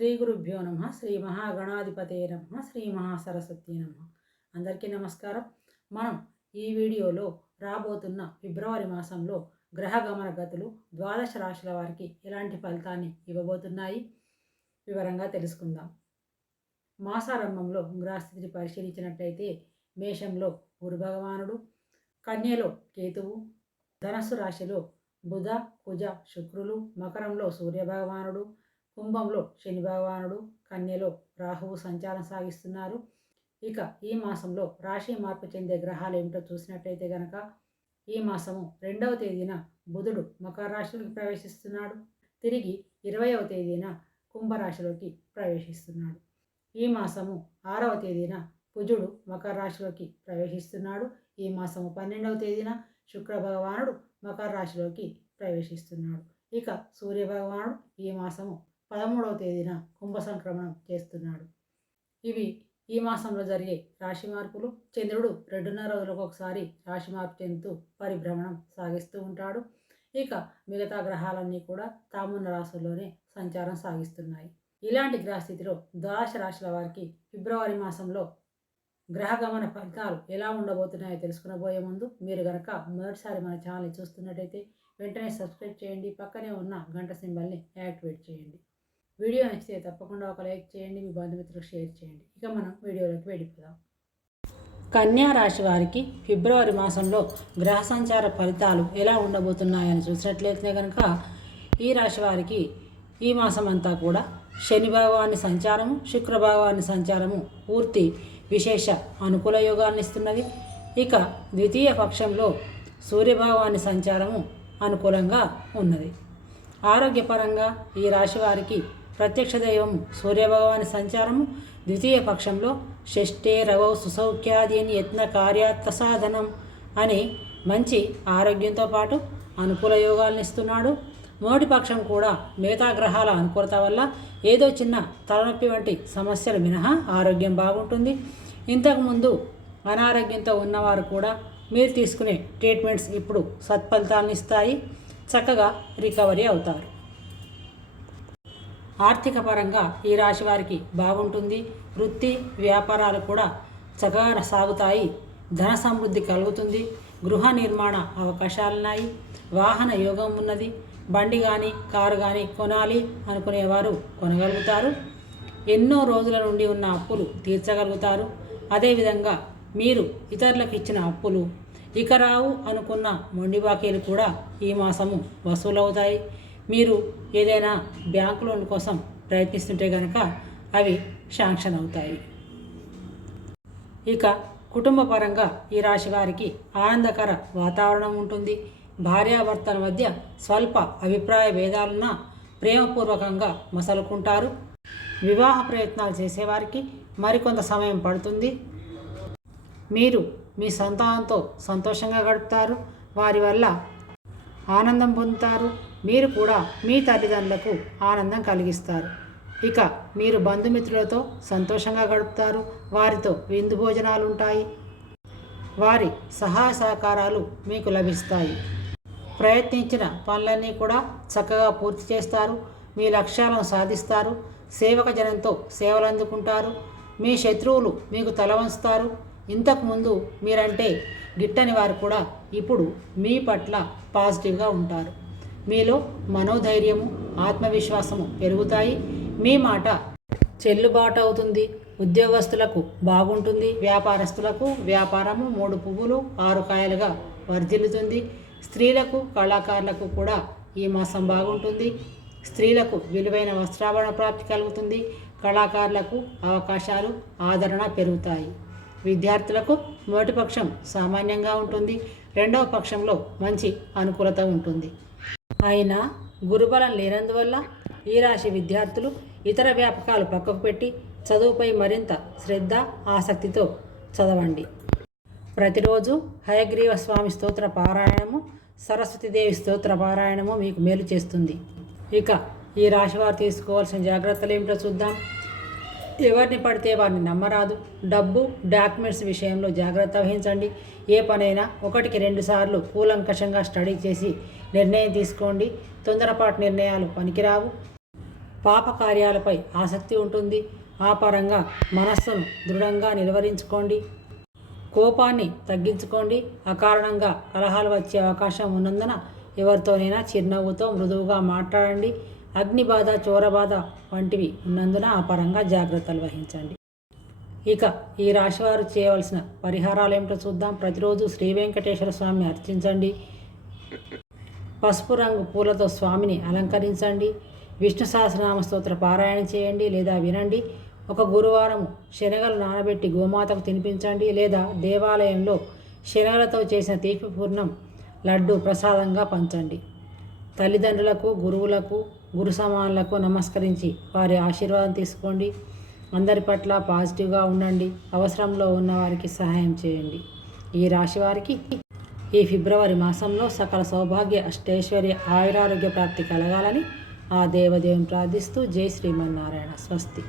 శ్రీ గురుభ్యో నమ శ్రీ మహాగణాధిపతే నమ శ్రీ మహాసరస్వతి నమ. అందరికీ నమస్కారం. మనం ఈ వీడియోలో రాబోతున్న ఫిబ్రవరి మాసంలో గ్రహ గమన గతులు ద్వాదశ రాశుల వారికి ఎలాంటి ఫలితాన్ని ఇవ్వబోతున్నాయి? వివరంగా తెలుసుకుందాం. మాసారంభంలో గ్రహస్థితిని పరిశీలించినట్లయితే మేషంలో గురు భగవానుడు కన్యలో కేతువు ధనస్సు రాశిలో బుధ కుజ శుక్రులు మకరంలో సూర్య భగవానుడు కుంభంలో శని భగవానుడు కన్యలో రాహువు సంచారం సాగిస్తున్నారు. ఇక ఈ మాసంలో రాశి మార్పు చెందే గ్రహాలు ఏమిటో చూసినట్లయితే గనక ఈ మాసము రెండవ తేదీన బుధుడు మకర రాశిలోకి ప్రవేశిస్తున్నాడు. తిరిగి ఇరవైవ తేదీన కుంభరాశిలోకి ప్రవేశిస్తున్నాడు. ఈ మాసము ఆరవ తేదీన కుజుడు మకర రాశిలోకి ప్రవేశిస్తున్నాడు. ఈ మాసము పన్నెండవ తేదీన శుక్ర భగవానుడు మకర రాశిలోకి ప్రవేశిస్తున్నాడు. ఇక సూర్య భగవానుడు ఈ మాసము పదమూడవ తేదీన కుంభ సంక్రమణం చేస్తున్నాడు. ఇవి ఈ మాసంలో జరిగే రాశి మార్పులు. చంద్రుడు రెండున్నర రోజులకు ఒకసారి రాశి మార్పు చెందుతూ పరిభ్రమణం సాగిస్తూ ఉంటాడు. ఇక మిగతా గ్రహాలన్నీ కూడా తామున్న రాశుల్లోనే సంచారం సాగిస్తున్నాయి. ఇలాంటి గ్రహస్థితిలో ద్వాదశ రాశుల వారికి ఫిబ్రవరి మాసంలో గ్రహగమన ఫలితాలు ఎలా ఉండబోతున్నాయో తెలుసుకునబోయే ముందు మీరు గనక మొదటిసారి మన ఛానల్ని చూస్తున్నట్టయితే వెంటనే సబ్స్క్రైబ్ చేయండి. పక్కనే ఉన్న గంట సింబల్ని యాక్టివేట్ చేయండి. వీడియో నచ్చితే తప్పకుండా ఒక లైక్ చేయండి మీ బంధుమిత్రులకు షేర్ చేయండి. ఇక మనం వీడియోలోకి వెళ్ళిపోదాం. కన్యా రాశి వారికి ఫిబ్రవరి మాసంలో గ్రహ సంచార ఫలితాలు ఎలా ఉండబోతున్నాయని చూసినట్లయితే కనుక ఈ రాశి వారికి ఈ మాసం అంతా కూడా శని భగవాని సంచారము శుక్ర భగవాని సంచారము పూర్తి విశేష అనుకూల యోగాన్ని ఇస్తున్నది. ఇక ద్వితీయ పక్షంలో సూర్యభగవాని సంచారము అనుకూలంగా ఉన్నది. ఆరోగ్యపరంగా ఈ రాశి వారికి ప్రత్యక్ష దైవం సూర్యభగవాని సంచారము ద్వితీయ పక్షంలో షష్ఠే రవౌ సుసౌఖ్యాది అని యత్న కార్యాత్త సాధనం అని మంచి ఆరోగ్యంతో పాటు అనుకూల యోగాలను ఇస్తున్నాడు. మోటి పక్షం కూడా మిగతా గ్రహాల అనుకూలత వల్ల ఏదో చిన్న తలనొప్పి వంటి సమస్యలు మినహా ఆరోగ్యం బాగుంటుంది. ఇంతకుముందు అనారోగ్యంతో ఉన్నవారు కూడా మీరు తీసుకునే ట్రీట్మెంట్స్ ఇప్పుడు సత్ఫలితాలను ఇస్తాయి. చక్కగా రికవరీ అవుతారు. ఆర్థిక పరంగా ఈ రాశి వారికి బాగుంటుంది. వృత్తి వ్యాపారాలు కూడా చక్కగా సాగుతాయి. ధన సమృద్ధి కలుగుతుంది. గృహ నిర్మాణ అవకాశాలున్నాయి. వాహన యోగం ఉన్నది. బండి కానీ కారు కానీ కొనాలి అనుకునేవారు కొనగలుగుతారు. ఎన్నో రోజుల నుండి ఉన్న అప్పులు తీర్చగలుగుతారు. అదేవిధంగా మీరు ఇతరులకు ఇచ్చిన అప్పులు ఇక రావు అనుకున్న మొండి బాకీలు కూడా ఈ మాసము వసూలవుతాయి. మీరు ఏదైనా బ్యాంకు లోన్ కోసం ప్రయత్నిస్తుంటే కనుక అవి శాంక్షన్ అవుతాయి. ఇక కుటుంబ పరంగా ఈ రాశి వారికి ఆనందకర వాతావరణం ఉంటుంది. భార్యాభర్తల మధ్య స్వల్ప అభిప్రాయ భేదాలున్న ప్రేమపూర్వకంగా మసలుకుంటారు. వివాహ ప్రయత్నాలు చేసేవారికి మరికొంత సమయం పడుతుంది. మీరు మీ సంతానంతో సంతోషంగా గడుపుతారు. వారి వల్ల ఆనందం పొందుతారు. మీరు కూడా మీ తల్లిదండ్రులకు ఆనందం కలిగిస్తారు. ఇక మీరు బంధుమిత్రులతో సంతోషంగా గడుపుతారు. వారితో విందు భోజనాలు ఉంటాయి వారి సహాయ సహకారాలు మీకు లభిస్తాయి. ప్రయత్నించిన పనులన్నీ కూడా చక్కగా పూర్తి చేస్తారు. మీ లక్ష్యాలను సాధిస్తారు. సేవక జనంతో సేవలు అందుకుంటారు. మీ శత్రువులు మీకు తలవంచుతారు ఇంతకుముందు మీరంటే గిట్టని వారు కూడా ఇప్పుడు మీ పట్ల పాజిటివ్గా ఉంటారు. మీలో మనోధైర్యము ఆత్మవిశ్వాసము పెరుగుతాయి. మీ మాట చెల్లుబాటు అవుతుంది. ఉద్యోగస్తులకు బాగుంటుంది. వ్యాపారస్తులకు వ్యాపారము మూడు పువ్వులు ఆరు కాయలుగా వర్ధిల్లుతుంది. స్త్రీలకు కళాకారులకు కూడా ఈ మాసం బాగుంటుంది. స్త్రీలకు విలువైన వస్త్రాభరణ ప్రాప్తి కలుగుతుంది. కళాకారులకు అవకాశాలు ఆదరణ పెరుగుతాయి. విద్యార్థులకు మొదటి పక్షం సామాన్యంగా ఉంటుంది. రెండవ పక్షంలో మంచి అనుకూలత ఉంటుంది. అయినా గురుబలం లేనందువల్ల ఈ రాశి విద్యార్థులు ఇతర వ్యాపకాలు పక్కకు పెట్టి చదువుపై మరింత శ్రద్ధ ఆసక్తితో చదవండి. ప్రతిరోజు హయగ్రీవ స్వామి స్తోత్ర పారాయణము సరస్వతీదేవి స్తోత్ర పారాయణము మీకు మేలు చేస్తుంది. ఇక ఈ రాశివారు తీసుకోవాల్సిన జాగ్రత్తలు ఏమిటో చూద్దాం. ఎవరిని పడితే వారిని నమ్మరాదు. డబ్బు డాక్యుమెంట్స్ విషయంలో జాగ్రత్త వహించండి. ఏ పనైనా ఒకటికి రెండు సార్లు కూలంకషంగా స్టడీ చేసి నిర్ణయం తీసుకోండి. తొందరపాటు నిర్ణయాలు పనికిరావు. పాప కార్యాలపై ఆసక్తి ఉంటుంది. ఆ పరంగా మనస్సును దృఢంగా నిర్వహించుకోండి కోపాన్ని తగ్గించుకోండి. అకారణంగా కలహాలు వచ్చే అవకాశం ఉన్నందున ఎవరితోనైనా చిరునవ్వుతో మృదువుగా మాట్లాడండి. అగ్నిబాధ చోరబాధ వంటివి ఉన్నందున ఆ పరంగా జాగ్రత్తలు వహించండి. ఇక ఈ రాశివారు చేయవలసిన పరిహారాలు ఏమిటో చూద్దాం. ప్రతిరోజు శ్రీ వెంకటేశ్వర స్వామిని అర్చించండి. పసుపు రంగు పూలతో స్వామిని అలంకరించండి. విష్ణు సహస్రనామ స్తోత్ర పారాయణ చేయండి లేదా వినండి. ఒక గురువారం శనగలు నానబెట్టి గోమాతకు తినిపించండి లేదా దేవాలయంలో శనగలతో చేసిన తీపి పూర్ణం లడ్డు ప్రసాదంగా పంచండి. తల్లిదండ్రులకు గురువులకు గురు సమానులకు నమస్కరించి వారి ఆశీర్వాదం తీసుకోండి. అందరి పట్ల పాజిటివ్గా ఉండండి. అవసరంలో ఉన్న వారికి సహాయం చేయండి. ఈ రాశి వారికి ఈ ఫిబ్రవరి మాసంలో సకల సౌభాగ్య అష్టైశ్వర్య ఆయురారోగ్య ప్రాప్తి కలగాలని ఆ దేవదేవుని ప్రార్థిస్తూ జై శ్రీమన్నారాయణ. స్వస్తి.